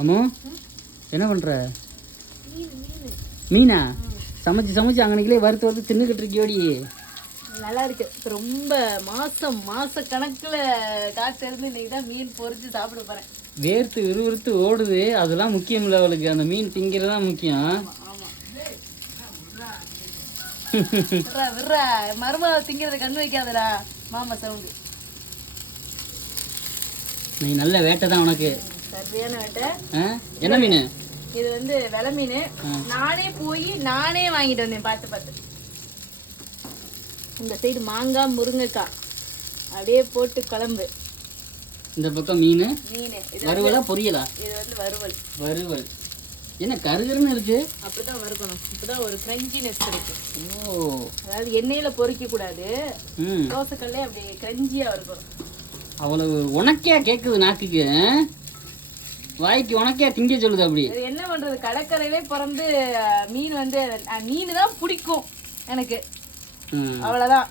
அம்மோ என்ன பண்ணுற? மீனா சமைச்சு சமைச்சு அங்கனைக்கிலே வறுத்து தின்னுக்கிட்டு இருக்கியோடி. நல்லா இருக்கு. ரொம்ப மாச கணக்குல காட்டு இருந்து இன்னைக்கு தான் மீன் பொறிச்சு சாப்பிட போறேன். வேர்த்து விறுவிறுத்து ஓடுது, அதெல்லாம் முக்கியம் இல்லை அவளுக்கு. அந்த மீன் திங்கிறதான் முக்கியம். விட்றா மருமக திங்கிறத கண்ணு வைக்காதடா மாமா சவுண்டு. நீ நல்ல வேட்டை தான் உனக்கு. சரியான வேட்டை. என்ன மீன் இது? வெலை மீன். நானே போய் நானே வாங்கிட்டு வந்தேன் பார்த்து. இந்த சைடு மாங்காய் முருங்கைக்காய் அப்படியே போட்டு குழம்பு. இந்த பக்கம் மீன். வறுவலா பொரியலா? இது வறுவல். வறுவல் என்ன கருகருன்னு இருக்கு? அப்படிதான் வறுக்கணும். இப்பதான் ஒரு கிரன்ச்சினஸ் இருக்கு. ஓ, அதாவது எண்ணெயில பொரிக்க கூடாது, தோசைக்கல்லே அப்படி கிரன்ச்சியா இருக்கணும். அவ்வளவு உனக்கே கேக்குது நாக்குக்கு, வாய்க்கு உனக்கே திங்க சொல்லுது. அப்படி என்ன பண்றது, கடற்கரையிலே பிறந்து மீன் மீன் தான் பிடிக்கும் எனக்கு, அவ்வளவுதான்.